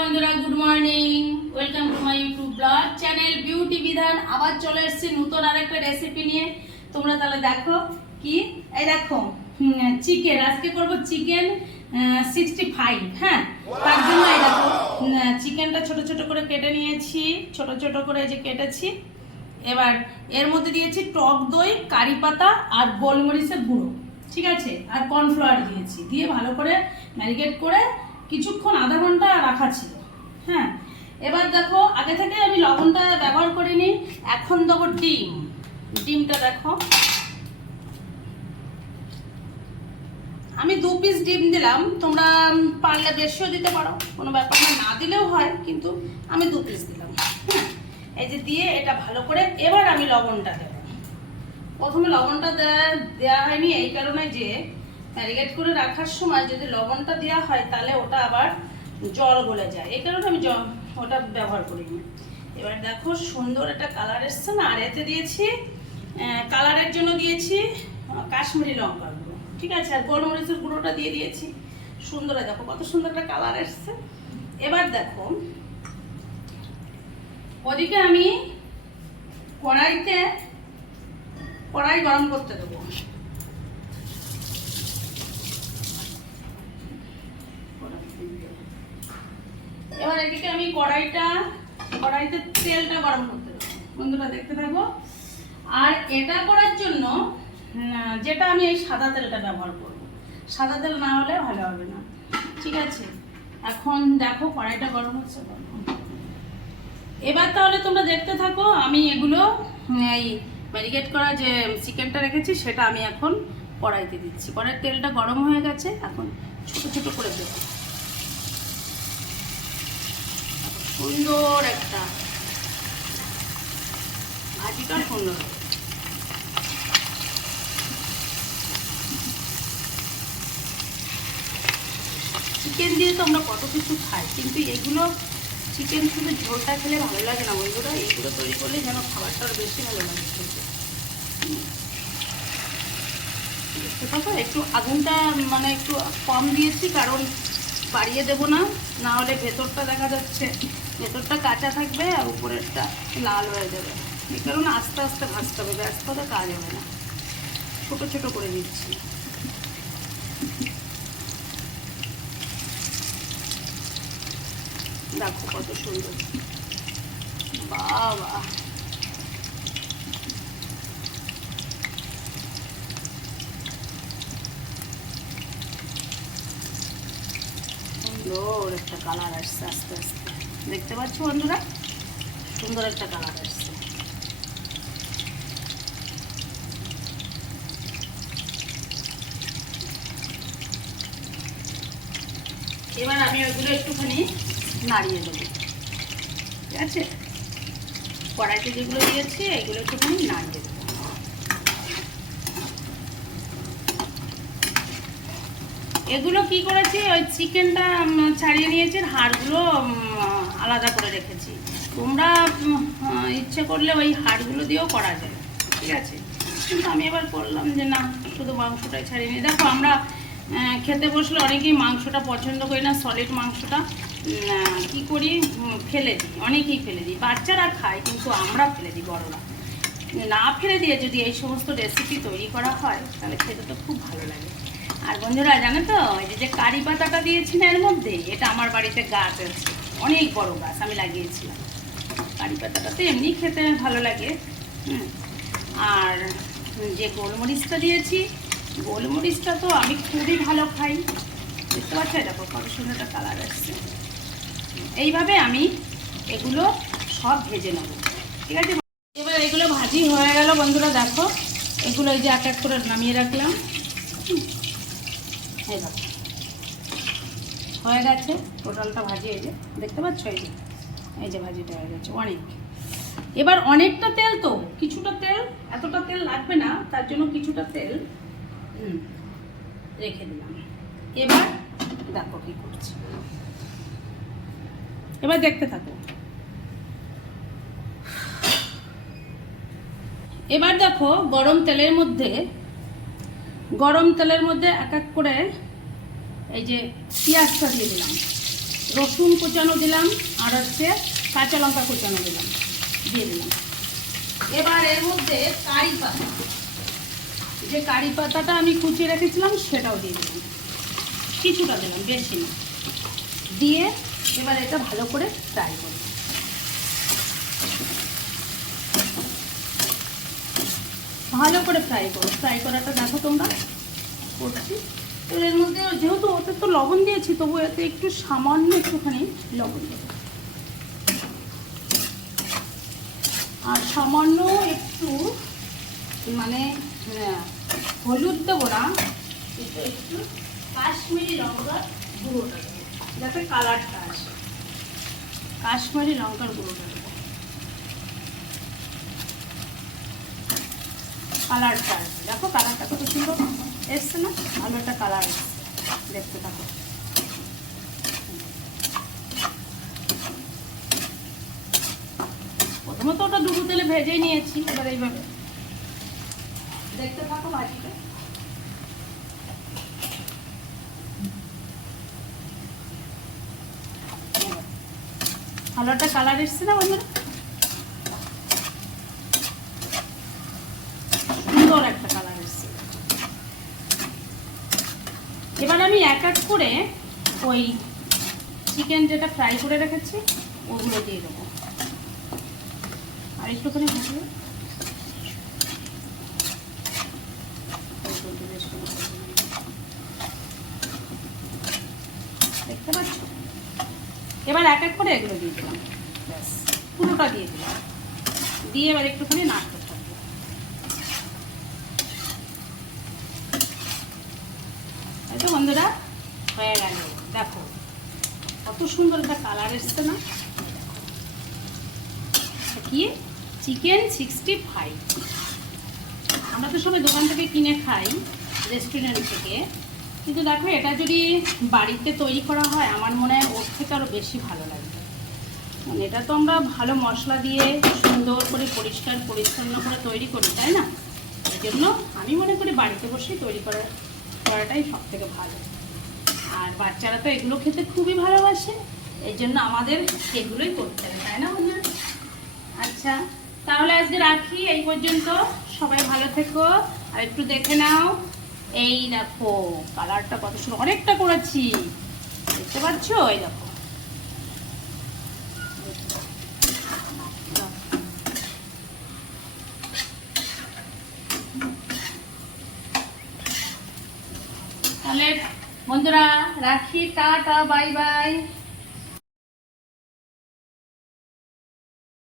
বন্ধুরা, good morning. Welcome to my YouTube blog channel beauty বিধান। আবার চলে এসেছি নতুন আরেকটা রেসিপি নিয়ে। তোমরা তাহলে দেখো কি, এই দেখো চিকেন। আজকে করবো চিকেন 65। হ্যাঁ, তার জন্য এই দেখো চিকেনটা ছোট ছোট করে কেটে নিয়েছি, ছোট ছোট করে এই যে কেটেছি। এবার এর মধ্যে দিয়েছি টক দই, কারি পাতা আর গোলমরিচের গুঁড়ো, ঠিক আছে, আর কর্নফ্লাওয়ার দিয়েছি। দিয়ে ভালো করে ম্যারিনেট করে কিছুক্ষণ আধা ঘন্টা রাখা ছিল। হ্যাঁ, এবার দেখো আগে থেকে আমি লবণটা ব্যবহার করিনি। এখন দেবো ডিমটা দেখো, আমি 2 পিস ডিম দিলাম। তোমরা পারলে বেশিও দিতে পারো, কোনো ব্যাপার না, না দিলেও হয়, কিন্তু আমি 2 পিস দিলাম। হ্যাঁ, এই যে দিয়ে এটা ভালো করে এবার আমি লবণটা দেবো। প্রথমে লবণটা দেওয়া হয়নি এই কারণে যে ম্যারিনেট করে রাখার সময় যদি লবণটা দেওয়া হয় তাহলে ওটা আবার জল গলে যায়, এই কারণে আমি ওটা ব্যবহার করিনি। এবার দেখো সুন্দর একটা কালার এসছে না। আর এতে দিয়েছি কালারের জন্য দিয়েছি কাশ্মীরি লঙ্কার গুঁড়ো, ঠিক আছে, আর গোলমরিচের গুঁড়োটা দিয়ে দিয়েছি। সুন্দর, দেখো কত সুন্দর একটা কালার এসছে। এবার দেখো ওদিকে আমি কড়াই গরম করতে দেবো। এবার এদিকে আমি কড়াইতে তেলটা গরম করতে দেবো। বন্ধুরা দেখতে থাকো। আর এটা করার জন্য যেটা আমি এই সাদা তেলটা ব্যবহার করব, সাদা তেল না হলে ভালো হবে না, ঠিক আছে। এখন দেখো কড়াইটা গরম হচ্ছে। এবার তাহলে তোমরা দেখতে থাকো। আমি এগুলো এই ম্যারিনেট করা যে চিকেনটা রেখেছি সেটা আমি এখন কড়াইতে দিচ্ছি। কড়াইয়ের তেলটা গরম হয়ে গেছে, এখন ছোট ছোট করে দেবো। সুন্দর একটা ভাজিটা সুন্দর হবে। চিকেন দিয়ে তো আমরা কত কিছু খাই, কিন্তু এগুলো চিকেন শুধু ঝোলটা খেলে ভালো লাগে না বন্ধুরা। এইগুলো তৈরি করলে যেন খাবারটা আরো বেশি ভালো লাগে খেতে। দেখতে পাবো একটু আগুনটা মানে একটু কম দিয়েছি, কারণ বাড়িয়ে দেবো না, না হলে ভেতরটা দেখা যাচ্ছে ভেতরটা কাঁচা থাকবে আর উপরেরটা লাল হয়ে যাবে। এই কারণে আস্তে আস্তে ভাজতে হবে, ব্যস্ত হলে কাজ হবে না। ছোট ছোট করে দিচ্ছি। দেখো কত সুন্দর, বাবা। সুন্দর একটা কালার আসছে আস্তে আস্তে, দেখতে পাচ্ছ বন্ধুরা, সুন্দর একটা কালার আসছে। এবার আমি ওইগুলো একটুখানি নাড়িয়ে দেবো, ঠিক আছে। কড়াইতে যেগুলো দিয়েছি এগুলো একটুখানি নাড়িয়ে দেবো। এগুলো কি করেছি, ওই চিকেনটা ছাড়িয়ে নিয়েছি, হাড়গুলো আলাদা করে রেখেছি। তোমরা ইচ্ছে করলে ওই হাড়গুলো দিয়েও করা যায়, ঠিক আছে, কিন্তু আমি এবার করলাম যে না, শুধু মাংসটাই ছাড়িয়ে নিই। দেখো আমরা খেতে বসলে অনেকেই মাংসটা পছন্দ করি না, সলিড মাংসটা কি করি, ফেলে দিই, অনেকেই ফেলে দিই। বাচ্চারা খায় কিন্তু আমরা ফেলে দিই, বড়রা না ফেলে দিয়ে যদি এই সমস্ত রেসিপি তৈরি করা হয় তাহলে খেতে তো খুব ভালো লাগে। আর বন্ধুরা জানো তো, এই যে কারি পাতাটা দিয়েছি না এর মধ্যে, এটা আমার বাড়িতে গাছ আছে, অনেক বড় গাছ, আমি লাগিয়েছিলাম। কারি পাতাটা তো এমনি খেতে ভালো লাগে। আর যে গোলমরিচটা দিয়েছি, গোলমরিচটা তো আমি খুবই ভালো খাই। দেখতে পাচ্ছ, দেখো কত সুন্দর একটা কালার আসছে। এইভাবে আমি এগুলো সব ভেজে নেব, ঠিক আছে। এবার এগুলো ভাজি হয়ে গেল বন্ধুরা। দেখো এগুলো এই যে এক এক করে নামিয়ে রাখলাম। এবার হয়ে গেছে টোটালটা ভাজি, এই যে দেখতে পাচ্ছ, এই যে ভাজিটা হয়ে গেছে অনেক। এবার অনেকটা তেল তো, কিছুটা তেল, এতটা তেল লাগবে না, তার জন্য কিছুটা তেল রেখে দিলাম। এবার দেখো কি করছি, এবার দেখতে থাকো। এবার দেখো গরম তেলের মধ্যে এক এক করে এই যে পেঁয়াজটা দিয়ে দিলাম। রসুন কুচানো দিলাম, আর হচ্ছে কাঁচা লঙ্কা কুচানো দিলাম, দিয়ে দিলাম। এবার এর মধ্যে কারি পাতা, যে কারি পাতাটা আমি কুচিয়ে রেখেছিলাম সেটাও দিয়ে দিলাম, কিছুটা দিলাম, বেশি না। দিয়ে এবার এটা ভালো করে ফ্রাই করব। ভালো করে ফ্রাই করো, ফ্রাই করাটা দেখো তোমরা করছি। এর মধ্যে যেহেতু ওতে তো লবণ দিয়েছি, তবু এতে একটু সামান্য একটুখানি লবণ দেবো, আর সামান্য একটু মানে হলুদ দেবো না, একটু কাশ্মীরি লঙ্কার গুঁড়োটা দেবো যাতে কালারটা আসে। কাশ্মীরি লঙ্কার গুঁড়োটা দেবো, কালারটা আসবে। দেখো কালারটা কত সুন্দর এসছে না, ভালো একটা কালার এসছে, দেখতে থাকো। প্রথমে তো ওটা ডুবো তেলে ভেজেই নিয়েছি, এবার এইভাবে দেখতে থাকো ভাজিটা। ভালো একটা কালার এসছে না বন্ধুরা, সুন্দর একটা কালার এসছে। এবার আমি এক এক করে ওই চিকেন যেটা ফ্রাই করে রেখেছি ওগুলো দিয়ে দেবো, আর একটুখানি ভাজবো। দেখতে পাচ্ছ? এবার এক এক করে এগুলো দিয়ে দিলাম, ব্যাস পুরোটা দিয়ে দিলাম, দিয়ে এবার একটুখানি নাড়তে থাকবো। এই তো বন্ধুরা হয়ে গেল, দেখো কত সুন্দর একটা কালার এসছে না। কি চিকেন 65, আমরা তো সবাই দোকান থেকে কিনে খাই, রেস্টুরেন্ট থেকে, কিন্তু দেখো এটা যদি বাড়িতে তৈরি করা হয় আমার মনে হয় ওর থেকে আরও বেশি ভালো লাগবে। মানে এটা তো আমরা ভালো মশলা দিয়ে সুন্দর করে পরিষ্কার পরিচ্ছন্ন করে তৈরি করি, তাই না? এই জন্য আমি মনে করি বাড়িতে বসেই তৈরি করাটাই সব থেকে ভালো। আর বাচ্চারা তো এগুলো খেতে খুবই ভালোবাসে, এই জন্য আমাদের এগুলোই করতে হবে, তাই না বন্ধুরা? আচ্ছা তাহলে আজকে রাখি এই পর্যন্ত, সবাই ভালো থেকো। আর একটু দেখে নাও, এই দেখো কালারটা কত সুন্দর, অনেকটা করেছি দেখতে পাচ্ছ, এই দেখো। তাহলে বন্ধুরা রাখি, টাটা, বাই বাই।